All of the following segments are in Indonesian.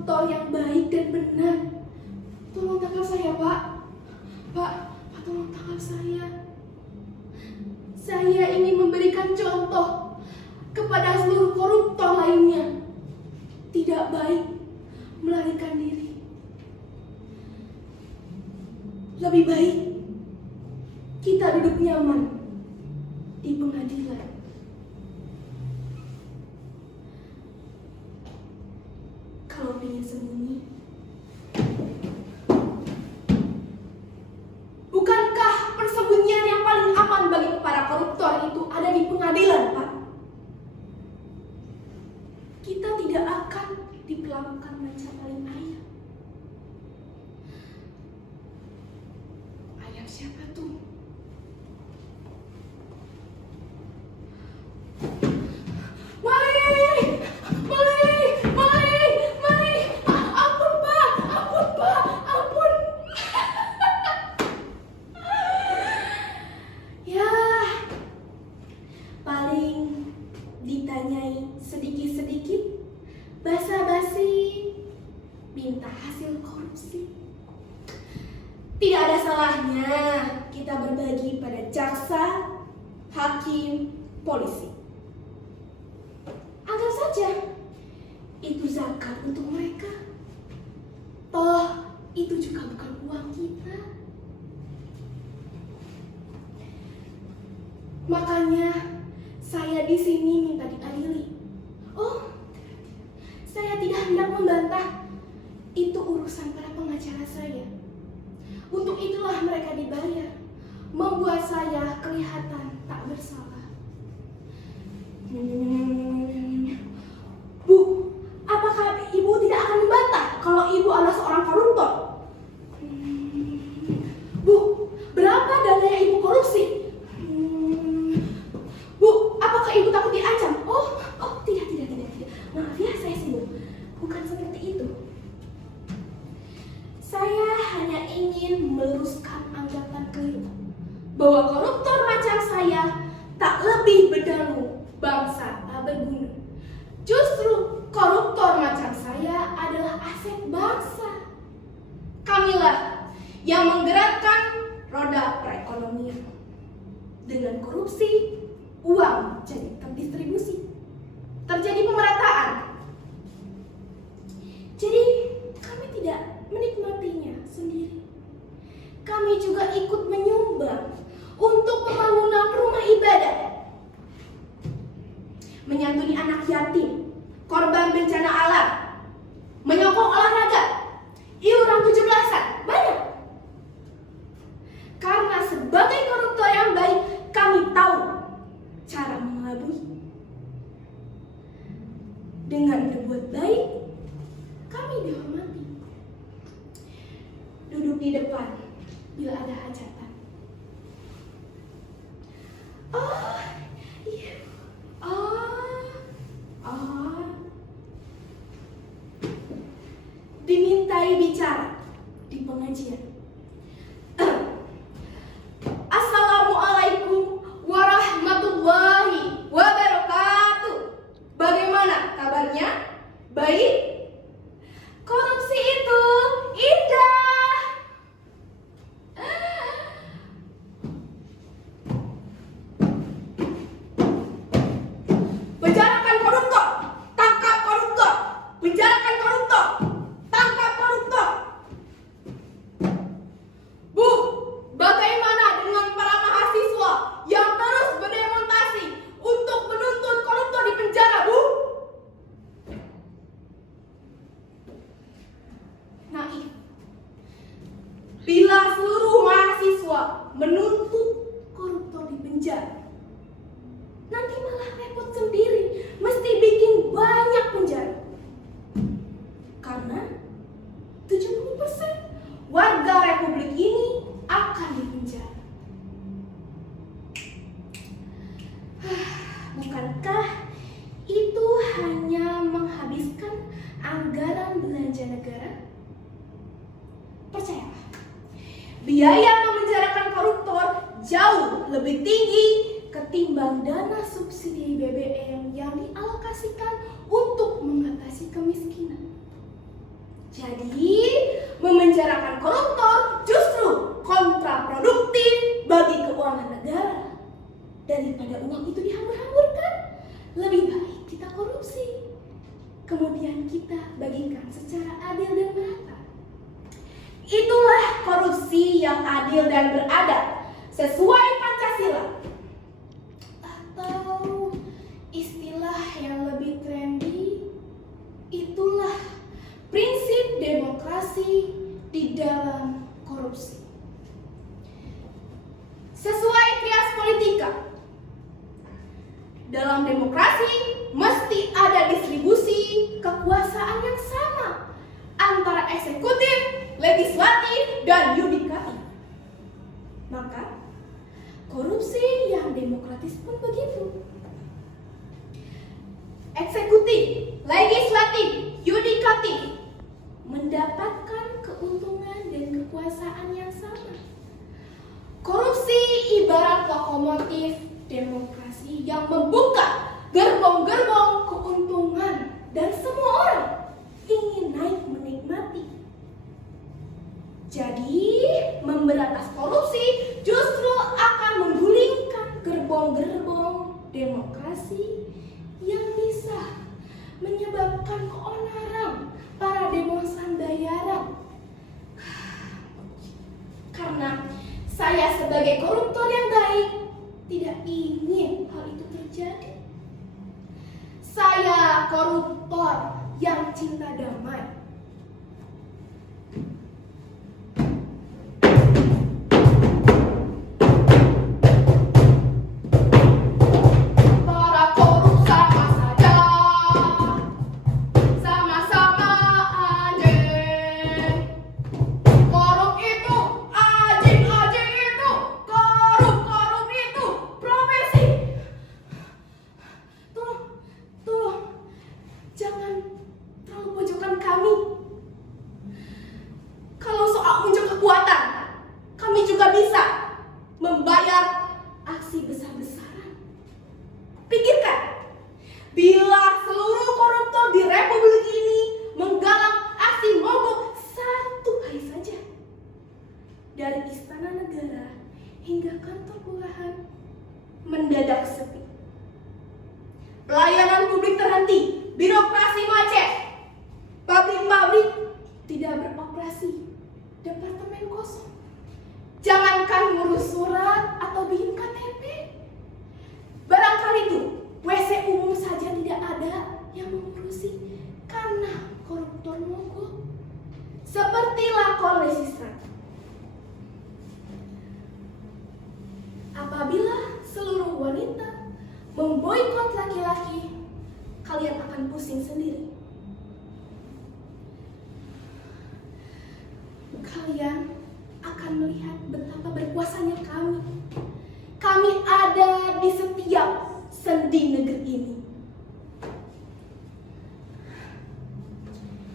koruptor yang baik dan benar. Tolong tangkap saya, Pak. Pak, tolong tangkap saya. Saya ingin memberikan contoh kepada seluruh koruptor lainnya. Tidak baik melarikan diri. Lebih baik kita duduk nyaman di pengadilan. Kalau ingin sembunyi, bukankah persembunyian yang paling aman bagi para koruptor itu ada di pengadilan, Pak? Kita tidak akan diperlakukan macam paling ayam. Ayam siapa tuh? Ditanyai sedikit-sedikit, basa-basi, minta hasil korupsi. Tidak ada salahnya kita berbagi pada jaksa, hakim, polisi. Anggap saja itu zakat untuk mereka. Toh itu juga bukan uang kita. Makanya saya di sini minta diadili. Oh, saya tidak hendak membantah. Itu urusan para pengacara saya. Untuk itulah mereka dibayar, membuat saya kelihatan tak bersalah. Bu, apakah ibu tidak akan membantah kalau ibu adalah seorang koruptor? Bu, berapa dana yang ibu korupsi? Bu, apakah ibu takut diancam? Oh, tidak. Maaf ya, saya sibuk. Bukan seperti itu. Saya hanya ingin meluruskan anggapan keliru bahwa koruptor macam saya tak lebih berdamu, bangsa tak berguna. Justru koruptor macam saya adalah aset bangsa. Kamilah yang menggerakkan roda perekonomian. Dengan korupsi, uang jadi terdistribusi, terjadi pemerataan. Jadi kami tidak menikmatinya sendiri. Kami juga ikut menyumbang untuk pembangunan rumah ibadah, menyantuni anak yatim, korban bencana alam, menyokong olahraga, iuran 17-an, banyak. Karena sebagai koruptor yang baik, kami tahu cara mengelabui. Dengan berbuat baik, kami dihormati. Duduk di depan bila ada hajatan. Oh, iya. Dimintai bicara di pengajian. Assalamualaikum warahmatullahi wabarakatuh. Bagaimana kabarnya? Baik? Korupsi itu indah. Penjarakan koruptor, tangkap koruptor. Penjarakan koruptor, tangkap koruptor. Bu, bagaimana dengan para mahasiswa yang terus berdemonstrasi untuk menuntut koruptor di penjara, Bu? Naif. Bila seluruh mahasiswa menuntut koruptor di penjara, nanti malah repot sendiri, mesti bikin banyak penjara. Karena 70% warga republik ini akan dipenjara. Bukankah itu hanya menghabiskan anggaran belanja negara? Percayalah, biaya memenjarakan koruptor jauh lebih tinggi ketimbang dana subsidi BBM yang dialokasikan untuk mengatasi kemiskinan. Jadi, memenjarakan koruptor justru kontraproduktif bagi keuangan negara. Daripada uang itu dihambur-hamburkan, lebih baik kita korupsi. Kemudian kita bagikan secara adil dan merata. Itulah korupsi yang adil dan beradab sesuai Pancasila. Atau istilah yang lebih trendy, itulah prinsip demokrasi di dalam korupsi. Sesuai trias politika, dalam demokrasi mesti ada distribusi kekuasaan yang sama antara eksekutif, legislatif, dan yudikatif. Maka, korupsi yang demokratis pun begitu. Eksekutif, legislatif, yudikatif mendapatkan keuntungan dan kekuasaan yang sama. Korupsi ibarat lokomotif demokrasi yang membuka gerbong-gerbong keuntungan dan semua orang ingin naik menikmati. Jadi, memberantas korupsi justru akan menggulingkan gerbong-gerbong demokrasi yang bisa menyebabkan keonaran para demonstran bayaran. Karena saya sebagai koruptor yang baik tidak ingin hal itu terjadi. Saya koruptor yang cinta damai. Para korup sama saja, sama-sama anjing. Korup itu anjing, anjing itu korup, korup itu profesi. Tolong, jangan terlalu pojokkan kami. Kalau soal unjuk kekuatan, kami juga bisa membayar aksi besar-besaran. Pikirkan, bila seluruh koruptor di Republik ini menggalang aksi mogok satu hari saja, dari istana negara hingga kantor kelurahan mendadak sepi. Pelayanan publik terhenti, birokrasi macet, pabrik-pabrik tidak beroperasi, departemen kosong. Jangankan ngurus surat atau bikin KTP, barangkali itu WC umum saja tidak ada yang mengurusi karena koruptor mogok. Seperti lakon legislatif. Apabila seluruh wanita memboikot laki-laki, kalian akan pusing sendiri. Kalian akan melihat betapa berkuasanya kami. Kami ada di setiap sendi negeri ini.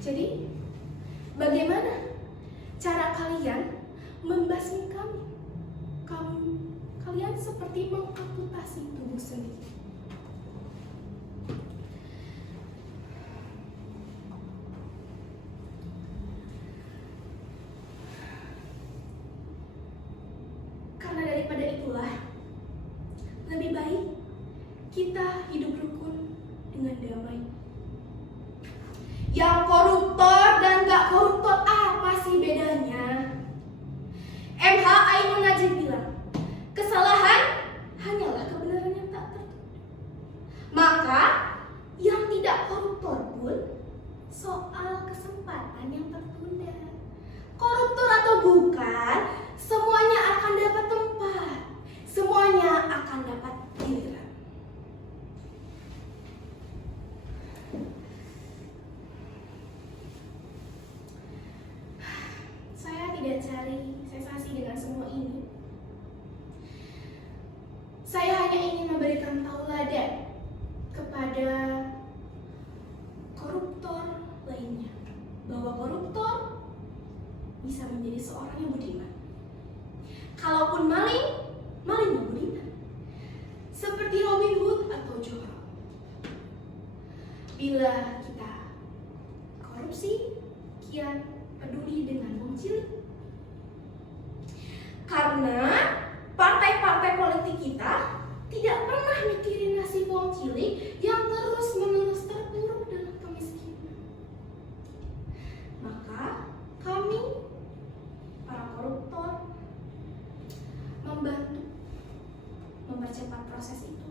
Jadi, bagaimana cara kalian membasmi kami? Kalian seperti mengamputasi tubuh sendiri. Karena daripada itulah, lebih baik kita hidup rukun dengan damai. Yang koruptor dan gak koruptor apa sih bedanya? MH Ainun Najib bilang, kesalahan hanyalah kebenaran yang tak tertutup. Maka yang tidak koruptor pun soal kesempatan yang tertunda. Koruptor atau bukan, semuanya akan dapat tempat, semuanya akan dapat giliran. Saya tidak cari sensasi dengan semua ini. Saya hanya ingin memberikan tauladan kepada koruptor lainnya, bahwa koruptor bisa menjadi seorang yang budiman. Kalaupun maling, malingnya budiman. Seperti Robin Hood atau Johor. Bila kita korupsi, sekian peduli dengan wong cilik. Karena partai-partai politik kita tidak pernah mikirin nasib wong cilik yang terus-menerus terpuruk dalam kemiskinan. Maka kami, para koruptor, membantu mempercepat proses itu.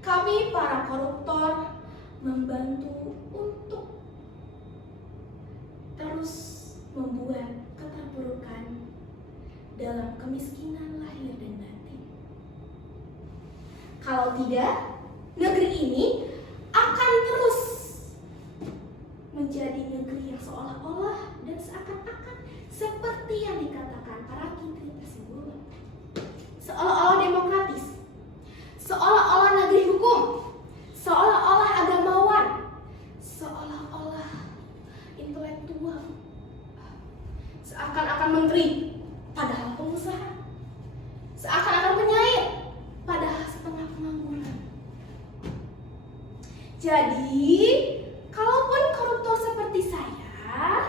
Kami, para koruptor, membantu untuk terus membuat keterpurukan dalam kemiskinan lahir dan batin. Kalau tidak, negeri ini akan terus menjadi negeri yang seolah-olah dan seakan-akan seperti yang dikatakan para kintri tersebut. Seolah-olah demokratis, seolah-olah negeri hukum, seolah-olah agamawan, seolah-olah intelektual, seakan-akan menteri, padahal pengusaha, seakan-akan penyair, padahal setengah pengangguran. Jadi, kalaupun koruptor seperti saya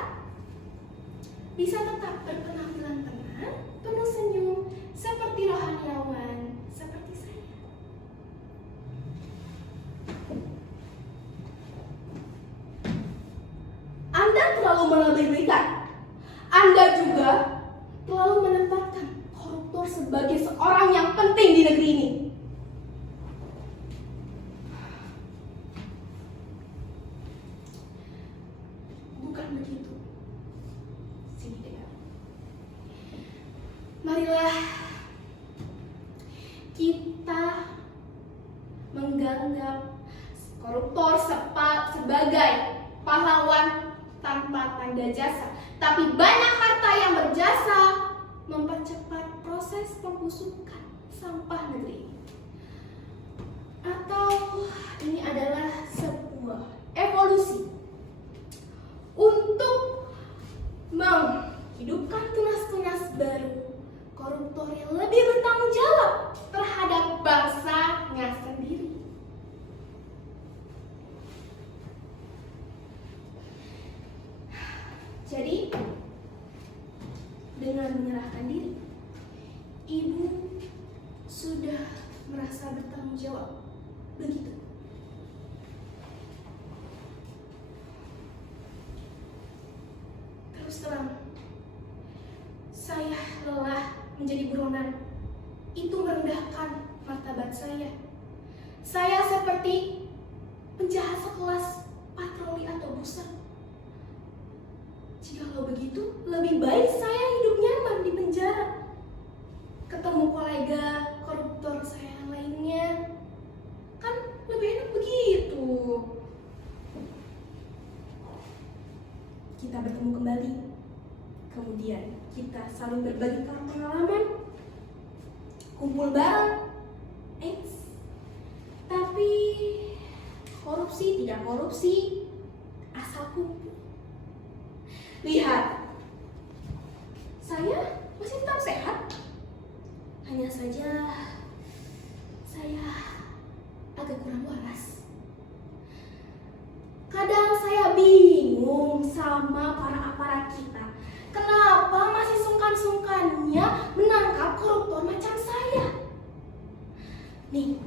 bisa tetap berpenampilan tenang, penuh senyum, seperti rohaniawan seperti saya. Anda terlalu melebih-lebihkan. Anda juga terlalu menempatkan koruptor sebagai seorang yang penting di negeri ini. Bukan begitu. Sini dengar. Marilah kita menganggap koruptor sebagai pahlawan tanpa tanda jasa, tapi banyak harta yang berjasa mempercepat proses pembusukan sampah negeri ini. Atau ini adalah sebuah evolusi untuk menghidupkan tunas-tunas baru koruptor yang lebih bertanggung jawab terhadap bangsanya sendiri. Jadi, dengan menyerahkan diri, ibu sudah merasa bertanggung jawab. Begitu. Terus terang, saya lelah menjadi buronan. Itu merendahkan martabat saya. Saya seperti penjahat sekelas patroli atau buser. Jikalau begitu, lebih baik saya hidup nyaman di penjara. Ketemu kolega koruptor saya yang lainnya. Kan lebih enak begitu. Kita bertemu kembali. Kemudian kita saling berbagi pengalaman. Kumpul bareng. Tapi korupsi tidak korupsi, asal kumpul. Lihat, saya masih tetap sehat. Hanya saja saya agak kurang waras. Kadang saya bingung sama para aparat kita. Kenapa masih sungkan-sungkannya menangkap koruptor macam saya? Nih,